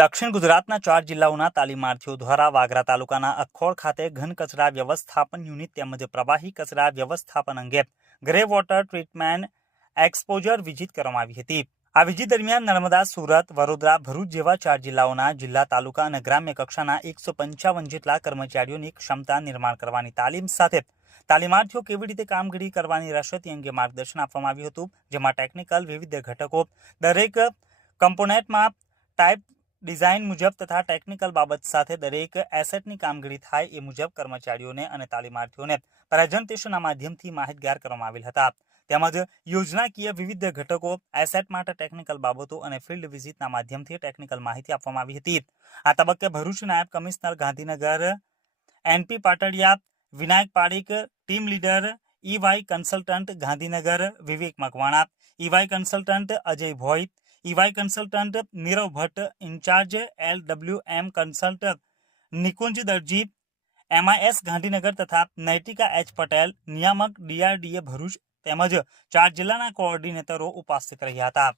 દક્ષિણ ગુજરાતના ચાર જિલ્લાઓના તાલીમાર્થીઓ દ્વારા વાગરા તાલુકાના અખોડ ખાતે ઘન કચરા વ્યવસ્થાપન યુનિટ તેમજ પ્રવાહી કચરા વ્યવસ્થાપન અંગે grey water treatment exposure visit કરવામાં આવી હતી. આ વિઝિટ દરમિયાન નર્મદા, સુરત, વડોદરા, ભરૂચ જેવા ચાર જિલ્લાઓના જિલ્લા તાલુકા અને ગ્રામ્ય કક્ષાના એકસો પંચાવન જેટલા કર્મચારીઓની ક્ષમતા નિર્માણ કરવાની તાલીમ સાથે તાલીમાર્થીઓ કેવી રીતે કામગીરી કરવાની રહેશે તે અંગે માર્ગદર્શન આપવામાં આવ્યું હતું, જેમાં ટેકનિકલ વિવિધ ઘટકો દરેક કમ્પોનેન્ટમાં ટાઈપ ડિઝાઇન મુજબ તથા ટેકનિકલ બાબત સાથે દરેક એસેટની કામગીરી થાય એ મુજબ કર્મચારીઓને અને તાલીમાર્થીઓને પ્રેઝન્ટેશનના માધ્યમથી માહિતગાર કરવામાં આવેલ હતા. તેમજ યોજનાકીય વિવિધ ઘટકો, એસેટ માટે ટેકનિકલ બાબતો અને ફિલ્ડ વિઝિટના માધ્યમથી ટેકનિકલ માહિતી આપવામાં આવી હતી. આ તબક્કે ભરૂચ નાયબ commissioner Gandhinagar NP Patadia, Vinayak Padik, team leader EY consultant Gandhinagar, Vivek Makwana EY consultant Ajay Bhoit EY consultant Nirav Bhatt incharge L W M consult Nikunj Darji MIS Gandhinagar તથા Naitika H Patel નિયામક DRDA Bharuch તેમજ ચાર જિલ્લાના કોઓર્ડિનેટરો ઉપસ્થિત રહ્યા હતા.